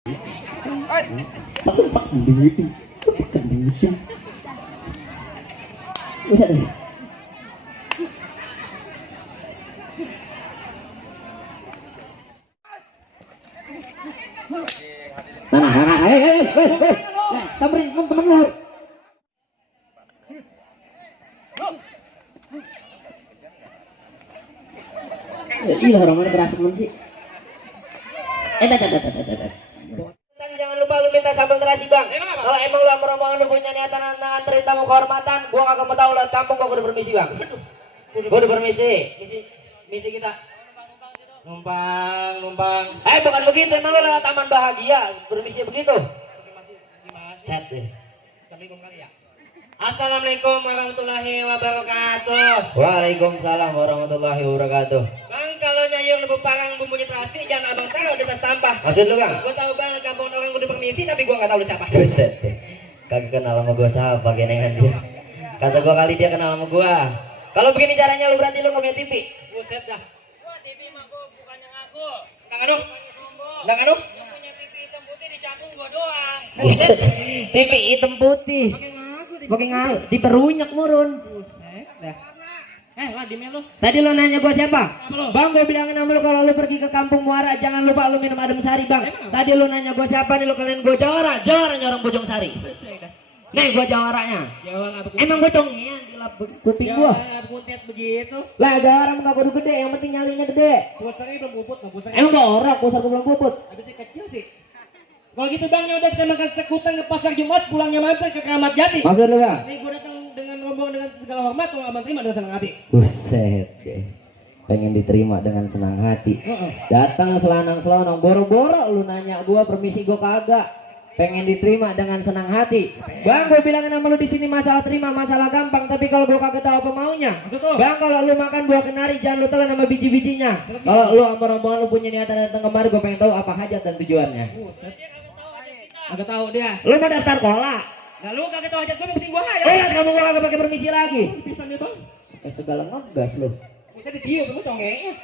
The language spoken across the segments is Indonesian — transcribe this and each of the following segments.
Pak sendiri, sendiri. Bisa deh. Tamrin teman lu. Iya orang-orang keras banget sih. Jangan lupa lu minta sambal terasi bang. Kalau emang lu rombongan lu punya niatan nganterin tamu kehormatan, gua kagak mau tahu lewat kampung, gua udah permisi bang. Gua udah permisi. Misi kita. Numpang. Bukan begitu, emang lu lewat taman bahagia, permisi begitu. Set deh. Assalamualaikum kali ya. Assalamualaikum warahmatullahi wabarakatuh. Waalaikumsalam warahmatullahi wabarakatuh. Bang, kalau nyayur lebu parang bumbunya terasi, jangan abang taruh di atas sampah. Maksud lu bang? Gua tahu bang, kampung orang udah permisi, tapi gua nggak tahu lu siapa. Buset deh. Kagak kenal sama gua siapa, genengan dia. Kata gua kali dia kenal sama gua. Kalau begini caranya lu berarti lu nggak punya TV. Buset dah. Gua TV mah gua bukannya ngaku. Nggak ngaruh? Punya TV hitam putih di cakung gua doang. Buset. TV hitam putih. Pakai ngaruh, diperunyak murun. Buset dah. Tadi lo nanya gua siapa? Bang, gua bilangin sama lu kalau lu pergi ke kampung Muara jangan lupa lu minum adem sari bang. Tadi lu nanya gua siapa nih, lu kalian gua Jawara orang Bojong Sari. Nih gua Jawaranya. Emang gua congeng gelap kuping gua. Kuntet begitu. Lah Jawara muka gua gede, yang penting nyalinya gede. Pusarnya belum puput, emang gua orang pusar gua belum puput. Ada sih kecil sih. Kalau gitu bang, udah kita makan sekutan ke pasar Jumat, pulangnya mampir ke Keramat Jati. Maksud lu bang? Nih gua datang dengan rombongan dengan segala hormat, kalau abang terima dengan senang hati. Buset deh. Pengen diterima dengan senang hati. Datang selanang-selanang, boro-boro lu nanya gua permisi, gua kagak. Pengen diterima dengan senang hati. Bang, gua bilangin sama lu di sini masalah terima, masalah gampang, tapi kalau gua kagak tahu apa maunya. Bang, kalau lu makan buah kenari jangan lu telan sama biji-bijinya. Kalau lu sama rombongan lu punya niatan datang kemari, gua pengen tahu apa hajat dan tujuannya. Agak tahu dia. Lu mau daftar kolak? Nah, lu kagak tahu hajat gua, penting gua aja. Kamu gua kagak pakai permisi lagi. Bisa nih, Bang. Segala ngegas lu. Bisa ditiup lu congengnya.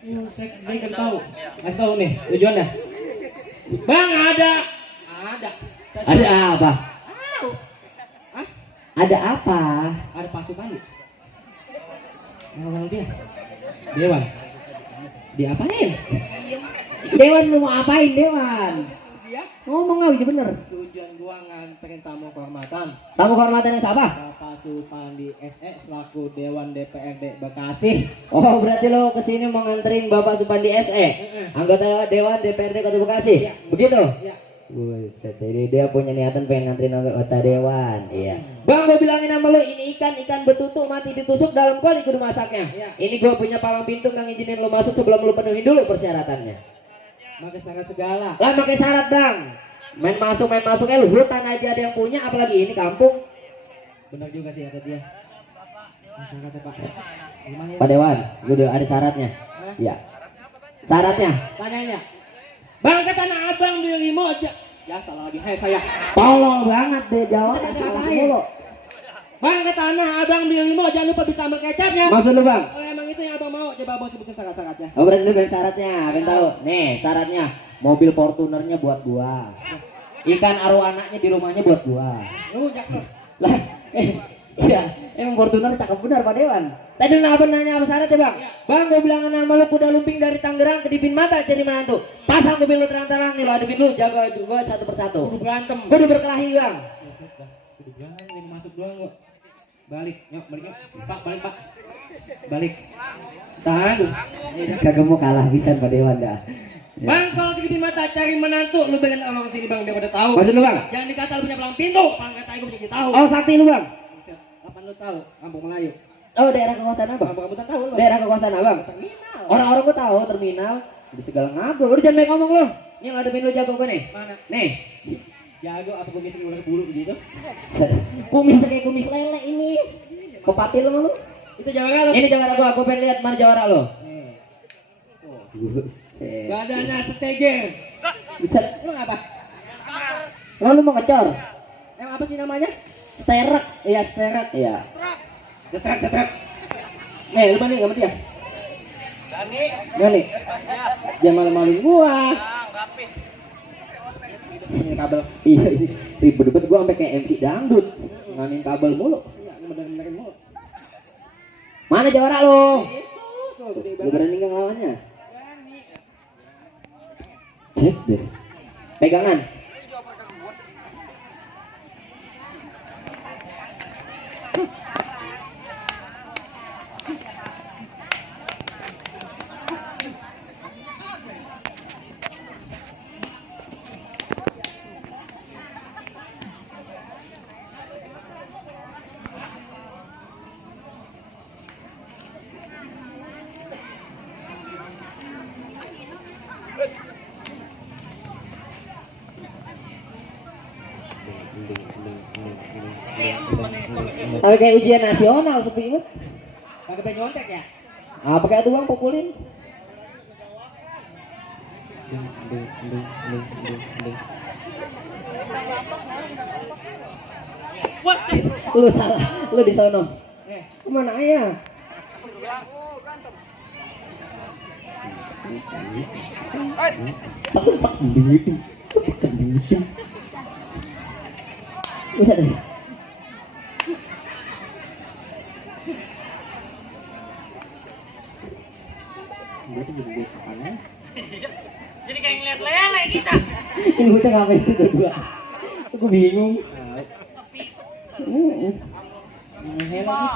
Buset, dia kan tahu. Kasih tahu nih tujuannya. Bang, ada. Ada apa? Hah? Ada apa? Ada pasukan. Mana dia? Dewan. Diapain? Dewan lu mau apain, Dewan? Ngomong aja bener. Tujuan gua nganterin tamu kehormatan. Tamu kehormatan yang siapa? Bapak Supandi SE selaku Dewan DPRD Bekasi. Oh, berarti lo kesini mau nganterin Bapak Supandi SE, anggota Dewan DPRD Kota Bekasi. Ya. Begitu? Iya. Buset, jadi dia punya niatan pengen nganterin anggota Dewan. Iya. Bang, gua bilangin sama lo, ini ikan betutu mati ditusuk dalam kuali kudu masaknya. Ya. Ini gua punya palang pintu yang ngizinin lo masuk sebelum lo penuhin dulu persyaratannya. Pakai syarat segala. Lah pakai syarat bang. Main masuk lu hutan aja ada yang punya, apalagi ini kampung. Benar juga sih kata dia. Syaratnya Pak. Gimana ya? Pak Dewan, udah ada syaratnya. Iya. Syaratnya? Tanyanya. Bang, ke Tanah Abang beli limo aja. Ya salah lagi. Hai saya. Tolol banget deh jawab. Bang, ke Tanah Abang beli limo jangan lupa bisa sambal kecapnya. Maksud lu bang? Kalau emang itu yang abang mau, coba abang sebutin syarat-syaratnya. Oh berarti lu bilang syaratnya, pengen tahu. Nih syaratnya, mobil Fortunernya buat gua. Ikan arowananya di rumahnya buat gua. Lu cakep. Lah, iya, emang Fortuner cakep benar Pak Dewan. Tadi lu nanya apa syaratnya bang? Bang, gua bilang nama lu kuda lumping dari Tangerang ke Dipin Mata jadi menantu. Pasang mobil lu terang-terang nih, lu adepin lu, jaga gua satu persatu. Udah berantem. Gua udah berkelahi bang. Udah berantem, masuk doang gua. Balik, nyok, balik. Balik. Tahan. Kagak mau kalah bisa Pak Dewan dah. Ya. Bang, kalau di mata cari menantu, lu pengen orang sini bang, biar pada tahu. Maksud lu bang? Jangan dikata lu punya palang pintu, palang kata gue punya tahu. Oh, sakti lu bang? Kapan lu tahu? Kampung Melayu. Oh, daerah kekuasaan apa? Kamu tahu lu. Daerah kekuasaan abang? Terminal. Orang-orang gua tahu terminal di segala ngabul. Lu jangan baik ngomong lu. Ini yang adepin lu jago gue nih. Mana? Nih. Jago apa kumis ular bulu begitu? Kumis kayak kumis lele ini. Kepatil lu. Itu jawara lu. Ini jawara gua pengen lihat mana jawara lu. Buset. Badannya seteger. Bisa lu apa? Lu mau ngecor? Emang apa sih namanya? Sterek. Iya, sterek. Iya. Setrak. Nih, lu banding sama dia. Dani. Jangan malu-maluin gua. Ini kabel. Iya, ini ribet-ribet gua sampai kayak MC dangdut. Nganin kabel mulu. Iya, ini bener-benerin mulu. Mana jawara lo? Itu, tuh gede Lu banget. berani nggak ngelawannya? Cek deh. Pegangan. Kalau kayak ujian nasional seperti itu. Pakai pengen nyontek ya? Ah, pakai atuh bang pukulin. Lu salah, lu di sono. Kemana ayah? Pak duit. Bisa deh. Jadi kayak ngeliat lele kita. Ini bocah ngapain itu berdua? Aku bingung. Ngehe lagi.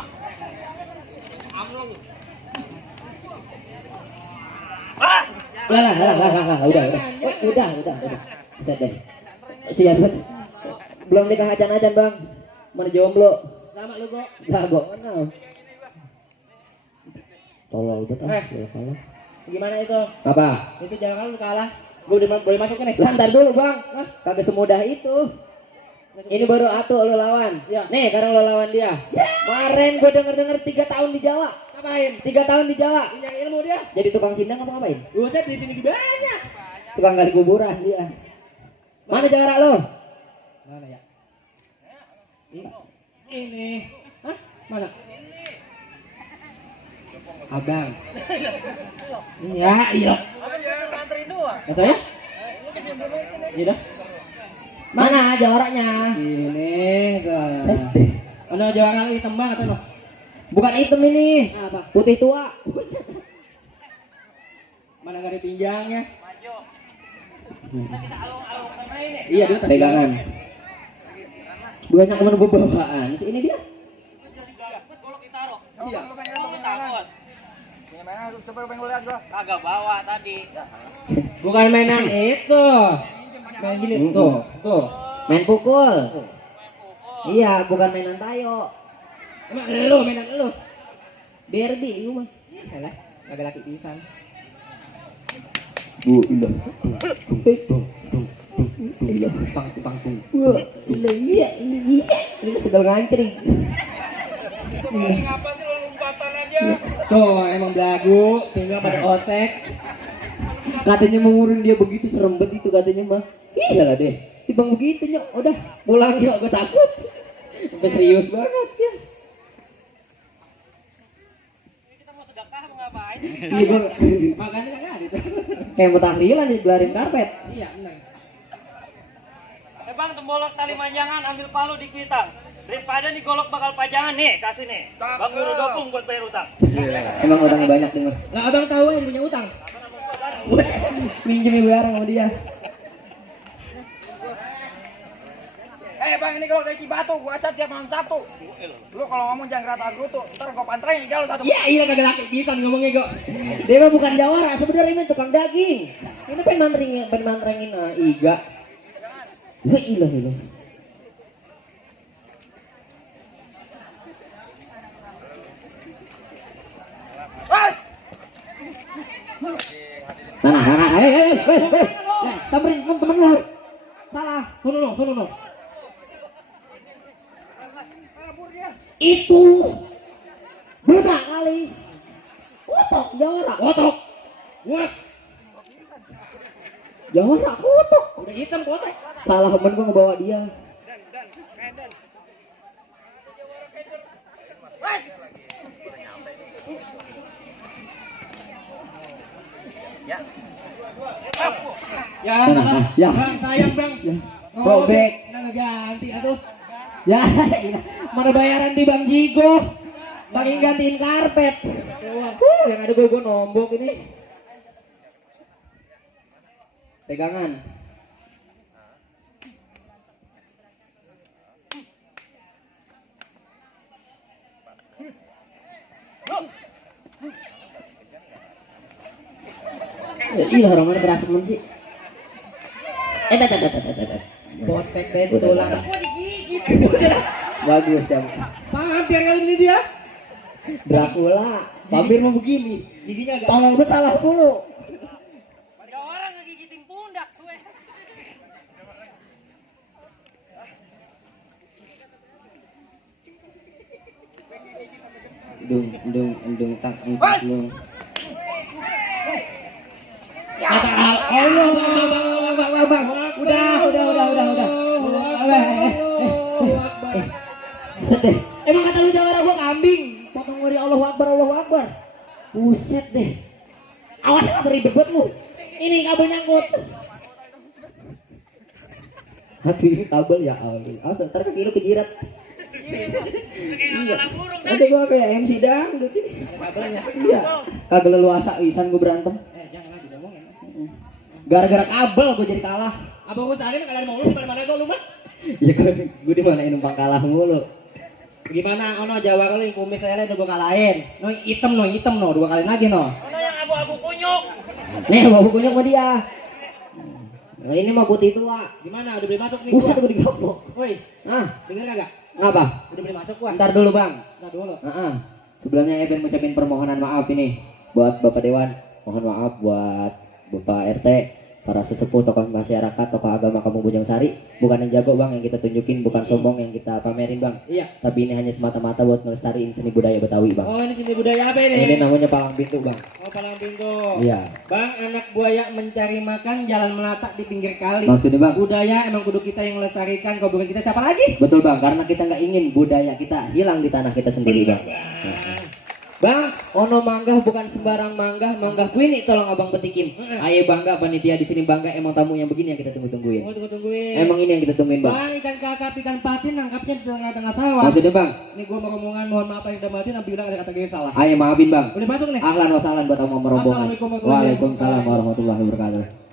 Lah, udah. Bisa deh. Siap bet. Belum nikah acan-acan bang. Mana jomblo? Lama lu kok. Lah gua mana? Tolol bet ah. Eh. Kalah. Gimana itu? Apa? Itu jangan lu kalah. Gue udah boleh masuk nih. Lantar dulu bang. Kagak semudah itu. Ini baru atuh lo lawan. Ya. Nih sekarang lo lawan dia. Kemarin gua denger 3 tahun di Jawa. Ngapain? 3 tahun di Jawa. Punya ilmu dia. Jadi tukang sindang apa ngapain? Buset di sini banyak. Tukang gali kuburan dia. Mana jarak lo? Mana ya? Ini. Hah? Mana? Abang. Iya, iya. Masa ya? Iya dah. Mana jaraknya? Ini tuh. Mana jangan hitam banget tuh. Bukan hitam ini. Apa? Putih tua. Mana nggak ada pinggangnya? Alung-alung pemain nih. Iya, dia Pegangan. Banyak teman bawaan. Ini dia. Golok ditaruh. Iya. Golok ditaruh. Kagak bawa tadi. Bukan mainan itu. Main gini tuh, tuh. Main pukul. Iya, bukan mainan tayo. Emang lu mainan lu? BRD itu mah. Alah, kagak laki pisan. Bu, ilah. Ilah, tang. Wah, iya. Ini sedang ngancring. Ngapa sih lo lompatan aja? Tuh, emang belagu, tinggal pada otek. Katanya mengurung dia begitu serem banget itu katanya mah. Iya lah deh. Timbang begitu nyok. Udah pulang yuk, gue takut. Sampai serius banget ya. Kita mau sedekah mau ngapain? Iya bang. Makanya kan ada itu. Kayak mau tahlilan dibelarin karpet. Iya, benar. Bang, tembolok tali manjangan ambil palu di kuitang. Daripada nih golok bakal pajangan nih, kasih nih. Bang Guru dopung buat bayar utang. Emang utangnya banyak denger. Lah abang tahu yang punya utang. Minjem barang sama dia. Bang, ini kalau kayak Cibatu, gua asal tiap malam Sabtu. Lu kalau ngomong jangan rata gerutu, ntar gua pantrein aja lu satu. Iya kagak laki pisan ngomongnya kok. Dia mah bukan jawara, sebenarnya ini tukang daging. Ini pengen mantrengin iga. Wah, ilah. Hei! Tamrin, temen lu. Salah. Sono. Itu budak kali. Kotok jawara. Kotok. Wah, Jawara kotok. udah hitam kotek. Salah temen gua ngebawa dia. Ya, Ya. Bang, sayang bang. Robek. Nah, ganti atuh. Ya, mana bayaran di Bang Jigo? Paling gantiin karpet. Yang ada gue nombok ini. Pegangan. Iya orang mana berasa sih. Botek deh tulang. Bagus jam. Hampir kali ini dia. Dracula. Vampir mau begini. Giginya agak. Tolong lu salah dulu. Ada orang ngegigitin pundak gue. Endung tak Mas! endung. Kata Allah, bang. Udah. Emang kata lu jangan gua kambing. Potong ngeri Allahu Akbar. Buset deh. Awas beribet buat lu. Ini kabel nyangkut. Hati kabel ya Allah. Awas ntar kaki lu kejirat. Iya. Nanti gua kayak MC dangdut ini. Kabelnya. Iya. Kabel luasa isan gua berantem. Jangan lagi ngomongin. Gara-gara kabel gua jadi kalah. Abang gua sehari mah kalian mau lu mana itu lu mah? Ya gua di mana numpang kalah mulu. Gimana ono Jawa kalau yang kumis saya udah gua kalahin. No hitam no dua kali lagi no. Mana yang abu-abu kunyuk? Nih bawa bukunya sama dia. Nah, ini mah putih tua. Gimana udah beli masuk nih? Buset gua? gua digaplok. Woi, Ah, denger kagak? ngapa? Udah beli masuk gua. Ntar dulu bang. Nah dulu. Sebelumnya Eben ngucapin permohonan maaf ini buat Bapak Dewan. Mohon maaf buat Bapak RT, para sesepuh, tokoh masyarakat, tokoh agama kampung Bojong Sari. Bukan yang jago bang, yang kita tunjukin, bukan sombong yang kita pamerin bang. Iya. Tapi ini hanya semata-mata buat melestariin seni budaya Betawi bang. Oh ini sini budaya apa ini? Ini namanya palang pintu bang. Oh palang pintu. Iya. Bang, anak buaya mencari makan jalan melatak di pinggir kali. Maksudnya bang? Budaya emang kudu kita yang melestarikan, kalau bukan kita siapa lagi? Betul bang, karena kita nggak ingin budaya kita hilang di tanah kita sendiri bang. Bang, ono manggah bukan sembarang manggah kuini tolong abang petikin. Ayo bangga panitia di sini bangga, emang tamu yang begini yang kita tungguin. Oh tungguin. Emang ini yang kita tungguin bang. Bang, ikan kakap, ikan patin nangkapnya di tengah-tengah sawah. Maksudnya bang? Ini gua mau ngomongan, mohon maaf yang udah mati, nabi bilang ada kata gue salah. Ayo maafin bang. Udah masuk nih? Ahlan wa sahlan buat tamu merombongan. Assalamualaikum warahmatullahi Waalaikumsalam warahmatullahi wabarakatuh.